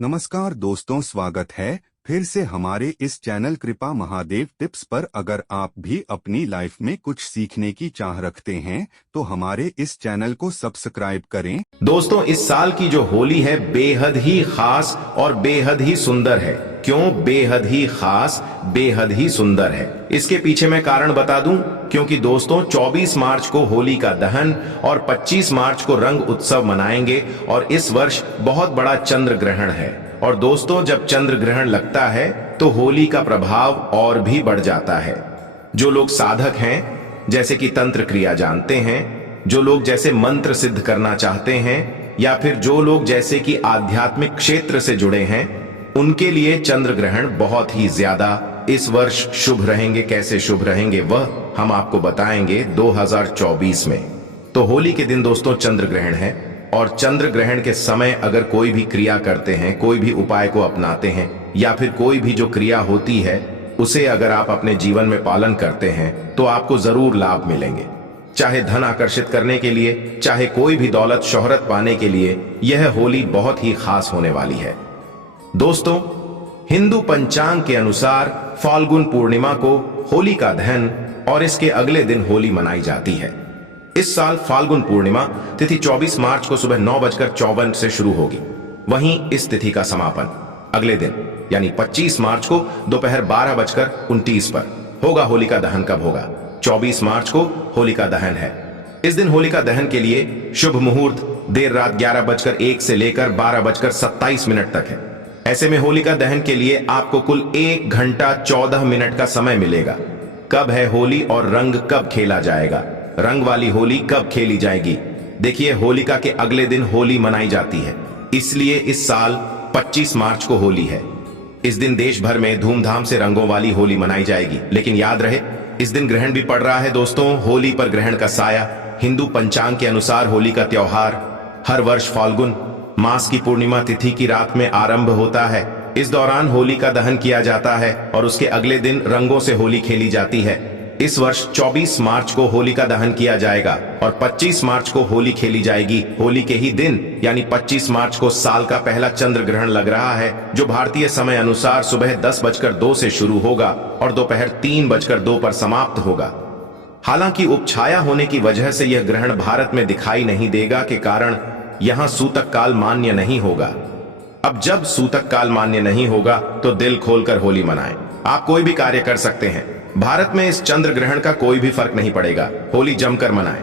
नमस्कार दोस्तों, स्वागत है फिर से हमारे इस चैनल कृपा महादेव टिप्स पर। अगर आप भी अपनी लाइफ में कुछ सीखने की चाह रखते हैं तो हमारे इस चैनल को सब्सक्राइब करें। दोस्तों, इस साल की जो होली है बेहद ही खास और बेहद ही सुंदर है। क्यों बेहद ही खास, बेहद ही सुंदर है? इसके पीछे मैं कारण बता दूं। क्योंकि दोस्तों 24 मार्च को होली का दहन और 25 मार्च को रंग उत्सव मनाएंगे और इस वर्ष बहुत बड़ा चंद्र ग्रहण है। और दोस्तों, जब चंद्र ग्रहण लगता है तो होली का प्रभाव और भी बढ़ जाता है। जो लोग साधक हैं, जैसे कि तंत्र क्रिया जानते हैं, जो लोग जैसे मंत्र सिद्ध करना चाहते हैं, या फिर जो लोग जैसे कि आध्यात्मिक क्षेत्र से जुड़े हैं, उनके लिए चंद्र ग्रहण बहुत ही ज्यादा इस वर्ष शुभ रहेंगे। कैसे शुभ रहेंगे वह हम आपको बताएंगे 2024 में। तो होली के दिन दोस्तों चंद्र ग्रहण है, और चंद्र ग्रहण के समय अगर कोई भी क्रिया करते हैं, कोई भी उपाय को अपनाते हैं, या फिर कोई भी जो क्रिया होती है उसे अगर आप अपने जीवन में पालन करते हैं तो आपको जरूर लाभ मिलेंगे। चाहे धन आकर्षित करने के लिए, चाहे कोई भी दौलत शोहरत पाने के लिए, यह होली बहुत ही खास होने वाली है। दोस्तों, हिंदू पंचांग के अनुसार फाल्गुन पूर्णिमा को होली का दहन और इसके अगले दिन होली मनाई जाती है। इस साल फाल्गुन पूर्णिमा तिथि 24 मार्च को सुबह 9:54 से शुरू होगी। वहीं इस तिथि का समापन अगले दिन यानी 25 मार्च को दोपहर 12:29 पर होगा। होलिका दहन कब होगा? 24 मार्च को होलिका दहन है। इस दिन होलिका दहन के लिए शुभ मुहूर्त देर रात 11:01 से लेकर 12:27 तक है। ऐसे में होलिका दहन के लिए आपको कुल 1 घंटा 14 मिनट का समय मिलेगा। कब है होली और रंग कब खेला जाएगा? रंग वाली होली कब खेली जाएगी? देखिए, होलिका के अगले दिन होली मनाई जाती है, इसलिए इस साल 25 मार्च को होली है। इस दिन देश भर में धूमधाम से रंगों वाली होली मनाई जाएगी। लेकिन याद रहे, इस दिन ग्रहण भी पड़ रहा है। दोस्तों, होली पर ग्रहण का साया हिंदू पंचांग के अनुसार होली का त्योहार हर वर्ष फाल्गुन मास की पूर्णिमा तिथि की रात में आरंभ होता है। इस दौरान होली का दहन किया जाता है और उसके अगले दिन रंगों से होली खेली जाती है। इस वर्ष 24 मार्च को होली का दहन किया जाएगा और 25 मार्च को होली खेली जाएगी। होली के ही दिन यानी 25 मार्च को साल का पहला चंद्र ग्रहण लग रहा है, जो भारतीय समय अनुसार सुबह 10:02 से शुरू होगा और दोपहर 3:02 पर समाप्त होगा। हालांकि उपछाया होने की वजह से यह ग्रहण भारत में दिखाई नहीं देगा के कारण यहां सूतक काल मान्य नहीं होगा। अब जब सूतक काल मान्य नहीं होगा तो दिल खोलकर होली मनाएं। आप कोई भी कार्य कर सकते हैं। भारत में इस चंद्र ग्रहण का कोई भी फर्क नहीं पड़ेगा। होली जमकर मनाएं।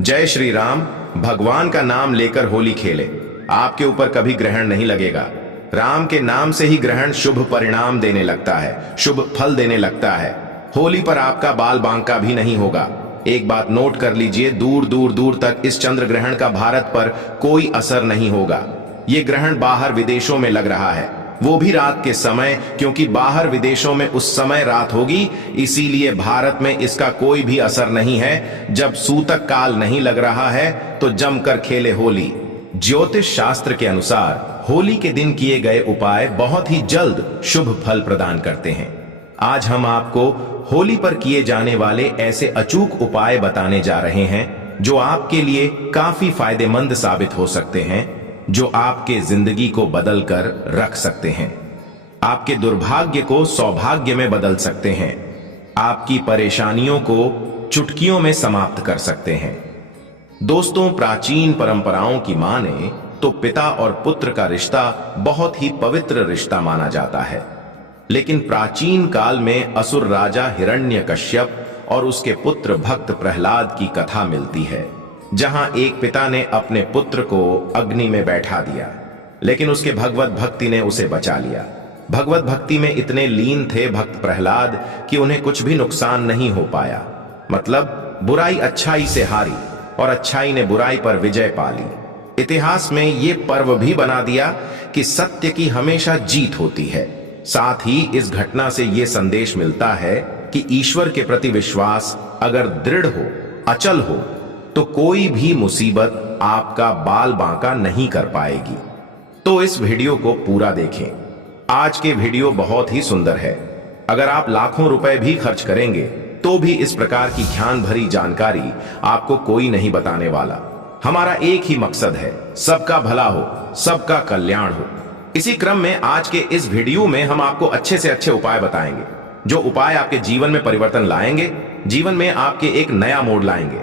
जय श्री राम, भगवान का नाम लेकर होली खेले। आपके ऊपर कभी ग्रहण नहीं लगेगा। राम के नाम से ही ग्रहण शुभ परिणाम देने लगता है, शुभ फल देने लगता है। होली पर आपका बाल बांका भी नहीं होगा। एक बात नोट कर लीजिए, दूर दूर दूर तक इस चंद्र ग्रहण का भारत पर कोई असर नहीं होगा। ये ग्रहण बाहर विदेशों में लग रहा है, वो भी रात के समय, क्योंकि बाहर विदेशों में उस समय रात होगी, इसीलिए भारत में इसका कोई भी असर नहीं है। जब सूतक काल नहीं लग रहा है तो जमकर खेले होली। ज्योतिष शास्त्र के अनुसार होली के दिन किए गए उपाय बहुत ही जल्द शुभ फल प्रदान करते हैं। आज हम आपको होली पर किए जाने वाले ऐसे अचूक उपाय बताने जा रहे हैं जो आपके लिए काफी फायदेमंद साबित हो सकते हैं, जो आपके जिंदगी को बदल कर रख सकते हैं, आपके दुर्भाग्य को सौभाग्य में बदल सकते हैं, आपकी परेशानियों को चुटकियों में समाप्त कर सकते हैं। दोस्तों, प्राचीन परंपराओं की माने तो पिता और पुत्र का रिश्ता बहुत ही पवित्र रिश्ता माना जाता है। लेकिन प्राचीन काल में असुर राजा हिरण्यकश्यप और उसके पुत्र भक्त प्रहलाद की कथा मिलती है, जहां एक पिता ने अपने पुत्र को अग्नि में बैठा दिया, लेकिन उसके भगवत भक्ति ने उसे बचा लिया। भगवत भक्ति में इतने लीन थे भक्त प्रहलाद कि उन्हें कुछ भी नुकसान नहीं हो पाया। मतलब बुराई अच्छाई से हारी और अच्छाई ने बुराई पर विजय पा ली। इतिहास में यह पर्व भी बना दिया कि सत्य की हमेशा जीत होती है। साथ ही इस घटना से यह संदेश मिलता है कि ईश्वर के प्रति विश्वास अगर दृढ़ हो, अचल हो, तो कोई भी मुसीबत आपका बाल बांका नहीं कर पाएगी। तो इस वीडियो को पूरा देखें। आज के वीडियो बहुत ही सुंदर है। अगर आप लाखों रुपए भी खर्च करेंगे तो भी इस प्रकार की ज्ञान भरी जानकारी आपको कोई नहीं बताने वाला। हमारा एक ही मकसद है, सबका भला हो, सबका कल्याण हो। इसी क्रम में आज के इस वीडियो में हम आपको अच्छे से अच्छे उपाय बताएंगे, जो उपाय आपके जीवन में परिवर्तन लाएंगे, जीवन में आपके एक नया मोड़ लाएंगे।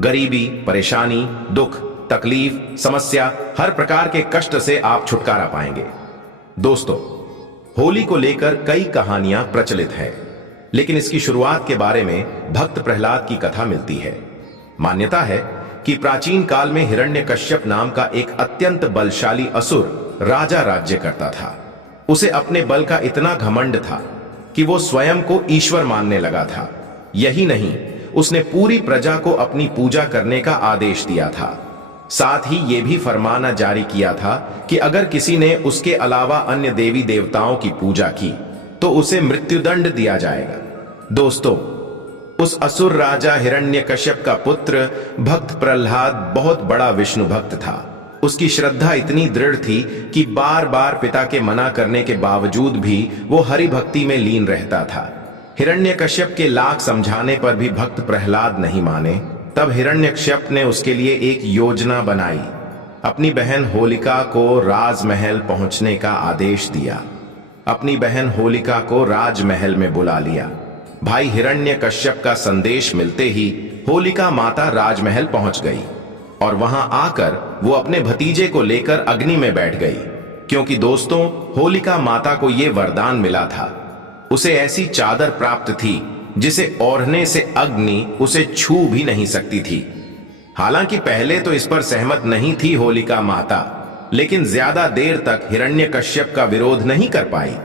गरीबी, परेशानी, दुख, तकलीफ, समस्या, हर प्रकार के कष्ट से आप छुटकारा पाएंगे। दोस्तों, होली को लेकर कई कहानियां प्रचलित हैं, लेकिन इसकी शुरुआत के बारे में भक्त प्रहलाद की कथा मिलती है। मान्यता है कि प्राचीन काल में हिरण्यकश्यप नाम का एक अत्यंत बलशाली असुर राजा राज्य करता था। उसे अपने बल का इतना घमंड था कि वो स्वयं को ईश्वर मानने लगा था। यही नहीं, उसने पूरी प्रजा को अपनी पूजा करने का आदेश दिया था। साथ ही यह भी फरमाना जारी किया था कि अगर किसी ने उसके अलावा अन्य देवी देवताओं की पूजा की तो उसे मृत्युदंड दिया जाएगा। दोस्तों, उस असुर राजा हिरण्यकश्यप का पुत्र भक्त प्रहलाद बहुत बड़ा विष्णु भक्त था। उसकी श्रद्धा इतनी दृढ़ थी कि बार बार पिता के मना करने के बावजूद भी वो हरि भक्ति में लीन रहता था। हिरण्यकश्यप के लाख समझाने पर भी भक्त प्रहलाद नहीं माने। तब हिरण्यकश्यप ने उसके लिए एक योजना बनाई। अपनी बहन होलिका को राजमहल पहुंचने का आदेश दिया। अपनी बहन होलिका को राजमहल में बुला लिया। भाई हिरण्यकश्यप का संदेश मिलते ही होलिका माता राजमहल पहुंच गई और वहां आकर वो अपने भतीजे को लेकर अग्नि में बैठ गई, क्योंकि दोस्तों, होलिका माता को यह वरदान मिला था। उसे ऐसी चादर प्राप्त थी जिसे ओढ़ने से अग्नि उसे छू भी नहीं सकती थी। हालांकि पहले तो इस पर सहमत नहीं थी होलिका माता, लेकिन ज्यादा देर तक हिरण्यकश्यप का विरोध नहीं कर पाई।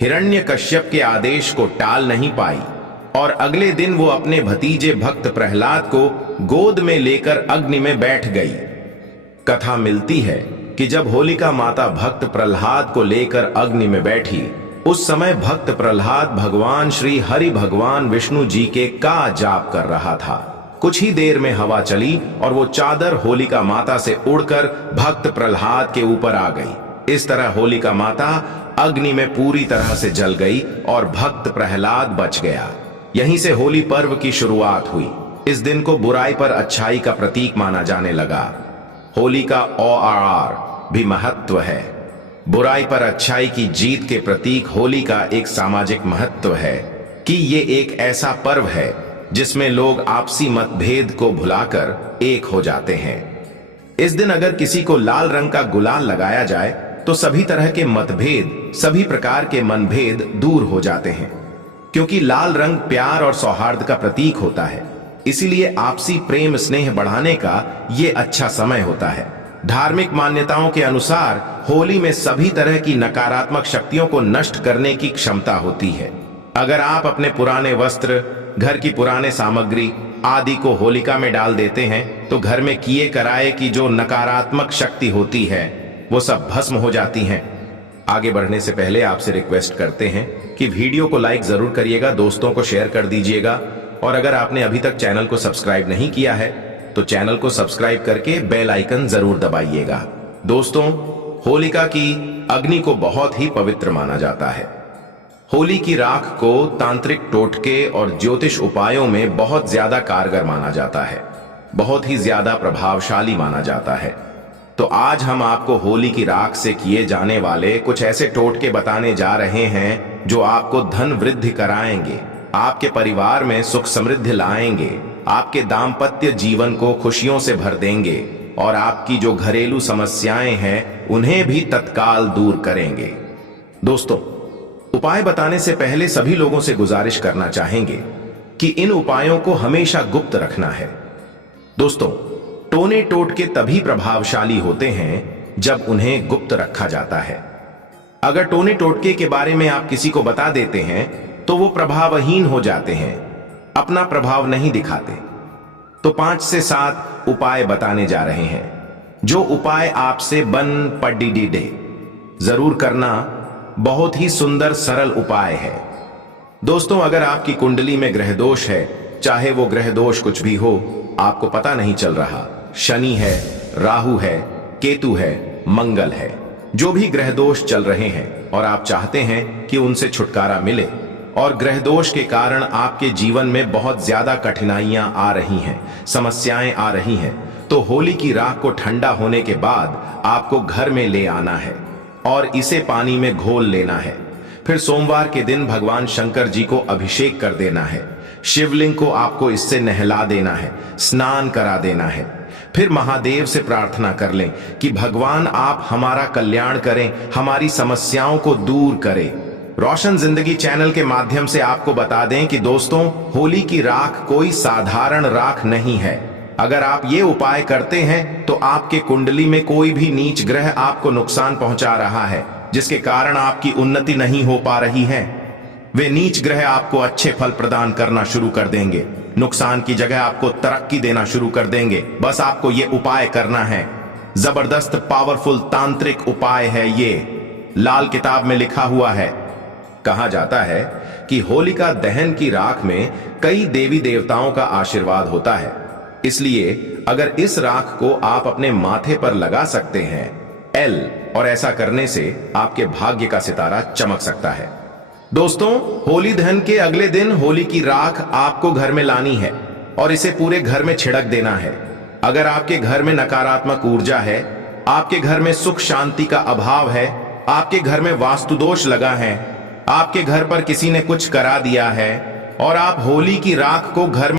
हिरण्यकश्यप के आदेश को टाल नहीं पाई और अगले दिन वो अपने भतीजे भक्त प्रहलाद को गोद में लेकर अग्नि में बैठ गई। कथा मिलती है कि जब होलिका माता भक्त प्रहलाद को लेकर अग्नि में बैठी, उस समय भक्त प्रहलाद भगवान श्री हरि भगवान विष्णु जी के का जाप कर रहा था। कुछ ही देर में हवा चली और वो चादर होलिका माता से उड़कर भक्त प्रहलाद के ऊपर आ गई। इस तरह होलिका माता अग्नि में पूरी तरह से जल गई और भक्त प्रहलाद बच गया। यहीं से होली पर्व की शुरुआत हुई। इस दिन को बुराई पर अच्छाई का प्रतीक माना जाने लगा। होली का और भी महत्व है। बुराई पर अच्छाई की जीत के प्रतीक होली का एक सामाजिक महत्व है कि ये एक ऐसा पर्व है जिसमें लोग आपसी मतभेद को भुलाकर एक हो जाते हैं। इस दिन अगर किसी को लाल रंग का गुलाल लगाया जाए तो सभी तरह के मतभेद, सभी प्रकार के मनभेद दूर हो जाते हैं, क्योंकि लाल रंग प्यार और सौहार्द का प्रतीक होता है। इसीलिए आपसी प्रेम स्नेह बढ़ाने का ये अच्छा समय होता है। धार्मिक मान्यताओं के अनुसार होली में सभी तरह की नकारात्मक शक्तियों को नष्ट करने की क्षमता होती है। अगर आप अपने पुराने वस्त्र, घर की पुराने सामग्री आदि को होलिका में डाल देते हैं तो घर में किए कराए की जो नकारात्मक शक्ति होती है वो सब भस्म हो जाती हैं। आगे बढ़ने से पहले आपसे रिक्वेस्ट करते हैं कि वीडियो को लाइक जरूर करिएगा, दोस्तों को शेयर कर दीजिएगा और अगर आपने अभी तक चैनल को सब्सक्राइब नहीं किया है तो चैनल को सब्सक्राइब करके बेल आइकन जरूर दबाइएगा। दोस्तों, होलिका की अग्नि को बहुत ही पवित्र माना जाता है। होली की राख को तांत्रिक टोटके और ज्योतिष उपायों में बहुत ज्यादा कारगर माना जाता है, बहुत ही ज्यादा प्रभावशाली माना जाता है। तो आज हम आपको होली की राख से किए जाने वाले कुछ ऐसे टोटके बताने जा रहे हैं जो आपको धन वृद्धि कराएंगे, आपके परिवार में सुख समृद्धि लाएंगे, आपके दाम्पत्य जीवन को खुशियों से भर देंगे और आपकी जो घरेलू समस्याएं हैं उन्हें भी तत्काल दूर करेंगे। दोस्तों, उपाय बताने से पहले सभी लोगों से गुजारिश करना चाहेंगे कि इन उपायों को हमेशा गुप्त रखना है। दोस्तों, टोने टोटके तभी प्रभावशाली होते हैं जब उन्हें गुप्त रखा जाता है। अगर टोने टोटके के बारे में आप किसी को बता देते हैं तो वो प्रभावहीन हो जाते हैं, अपना प्रभाव नहीं दिखाते। तो 5 से 7 उपाय बताने जा रहे हैं, जो उपाय आपसे बन पड्डी जरूर करना। बहुत ही सुंदर सरल उपाय है। दोस्तों, अगर आपकी कुंडली में ग्रह दोष है, चाहे वो ग्रह दोष कुछ भी हो, आपको पता नहीं चल रहा, शनि है, राहु है, केतु है, मंगल है, जो भी ग्रह दोष चल रहे हैं और आप चाहते हैं कि उनसे छुटकारा मिले और ग्रह दोष के कारण आपके जीवन में बहुत ज्यादा कठिनाइयां आ रही हैं, समस्याएं आ रही हैं, तो होली की राख को ठंडा होने के बाद आपको घर में ले आना है। और इसे पानी में घोल लेना है। फिर सोमवार के दिन भगवान शंकर जी को अभिषेक कर देना है। शिवलिंग को आपको इससे नहला देना है, स्नान करा देना है। फिर महादेव से प्रार्थना कर लें कि भगवान आप हमारा कल्याण करें, हमारी समस्याओं को दूर करें। रोशन जिंदगी चैनल के माध्यम से आपको बता दें कि दोस्तों, होली की राख कोई साधारण राख नहीं है। अगर आप ये उपाय करते हैं तो आपके कुंडली में कोई भी नीच ग्रह आपको नुकसान पहुंचा रहा है, जिसके कारण आपकी उन्नति नहीं हो पा रही है, वे नीच ग्रह आपको अच्छे फल प्रदान करना शुरू कर देंगे। नुकसान की जगह आपको तरक्की देना शुरू कर देंगे। बस आपको ये उपाय करना है। जबरदस्त पावरफुल तांत्रिक उपाय है ये, लाल किताब में लिखा हुआ है। कहा जाता है कि होलिका दहन की राख में कई देवी देवताओं का आशीर्वाद होता है, इसलिए अगर इस राख को आप अपने माथे पर लगा सकते हैं एल, और ऐसा करने से आपके भाग्य का सितारा चमक सकता है। दोस्तों, होली दहन के अगले दिन होली की राख आपको घर में लानी है और इसे पूरे घर में छिड़क देना है। अगर आपके घर में नकारात्मक ऊर्जा है, आपके घर में सुख शांति का अभाव है, आपके घर में वास्तु दोष लगा है, आपके घर पर किसी ने कुछ करा दिया है और आप होली की राख को घर